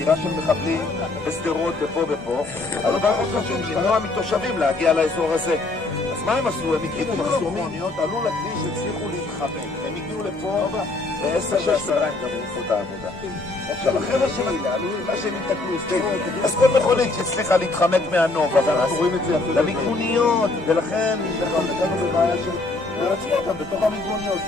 חדירה של מחבלים בסדרות ופה ופה, אבל ברוך השם למנוע מתושבים להגיע לאזור הזה. אז מה הם עשו? הם הקימו מחסומים, עלו לכביש, הצליחו להתחמק. הם הגיעו לפה ב-10-10 הם גמרו פה את העבודה. עכשיו החבר'ה שלה, מה שהם התקלו, אז כל מכונית שהצליחה להתחמק מהנוף, אז אנחנו רואים את זה למיגוניות, ולכן הגענו בבעיה של עצמו גם בתוך המיגוניות.